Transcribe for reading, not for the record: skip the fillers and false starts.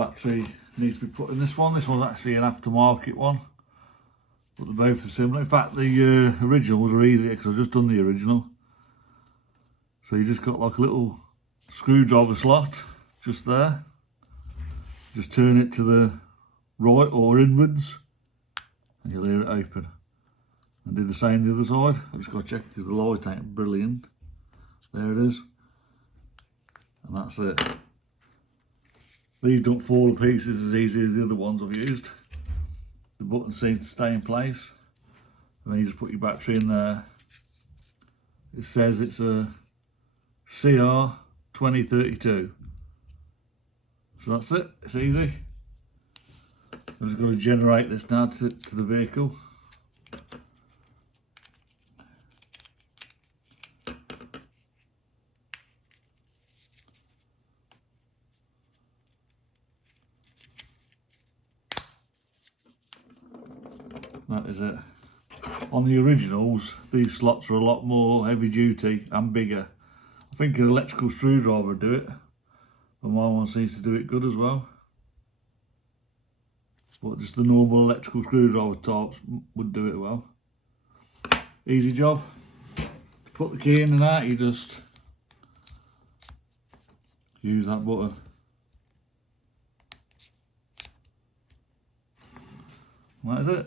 battery needs to be put in this one. This one's actually an aftermarket one, but they're both similar. In fact, the originals are easier because I've just done the original. So you just got like a little screwdriver slot just there. Just turn it to the right or inwards and you'll hear it open. And do the same the other side. I just got to check because the light ain't brilliant. There it is. And that's it. These don't fall to pieces as easy as the other ones I've used. The buttons seem to stay in place. And then you just put your battery in there. It says it's a CR2032. So that's it, it's easy. I'm just going to generate this now to the vehicle. That is it. On the originals, these slots are a lot more heavy duty and bigger. I think an electrical screwdriver would do it, but my one seems to do it good as well. But just the normal electrical screwdriver types would do it well. Easy job. Put the key in and out, you just use that button. That is it.